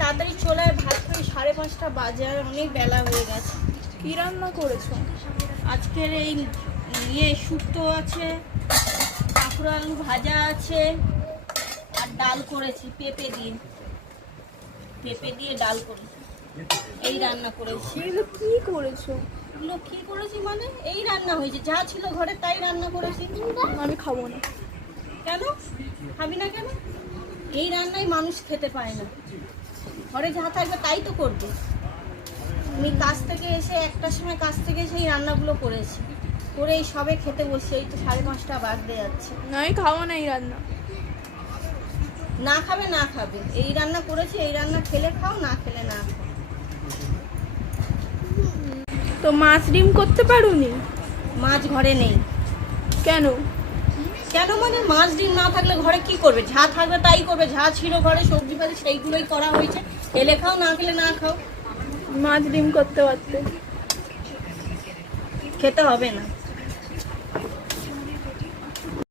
তাড়াতাড়ি চলে আয়, ভাত খাই। 5:30 বাজে, আর অনেক বেলা হয়ে গেছে। কি রান্না করেছো? আজকের এই শুক্তো আছে, কাঁকড় আলু ভাজা আছে, আর ডাল করেছি পেঁপে দিয়ে ডাল করেছি। এই রান্না করেছি। এগুলো কি করেছো? এগুলো কি করেছি মানে এই রান্না হয়েছে, যা ছিল ঘরে তাই রান্না করেছি। আমি খাবো না। কেন খাবি না কেন? এই রান্নায় মানুষ খেতে পায় না, ঘরে যা থাকবে তাই তো করবে। আমি কাজ থেকে এসে 1টার সময় কাজ থেকে এসে এই রান্নাগুলো করেছি, করে এই সবে খেতে বসছি। এই তো 5:30 বাজতে যাচ্ছে। আমি খাবো না এই রান্না। না খাবে না খাবে, এই রান্না করেছি, এই রান্না খেলে খাও, না খেলে না খাও। তো মাছ ডিম করতে পারোনি? মাছ ঘরে নেই। কেন? কেন মানে মাছ ডিম না থাকলে ঘরে কি করবে? যা থাকবে তাই করবে, যা ছিল ঘরে সবজি পাতি সেইগুলোই করা হয়েছে। খেলে খাও, না খেলে না খাও। মাছ ডিম করতে পারতে। খেতে হবে না।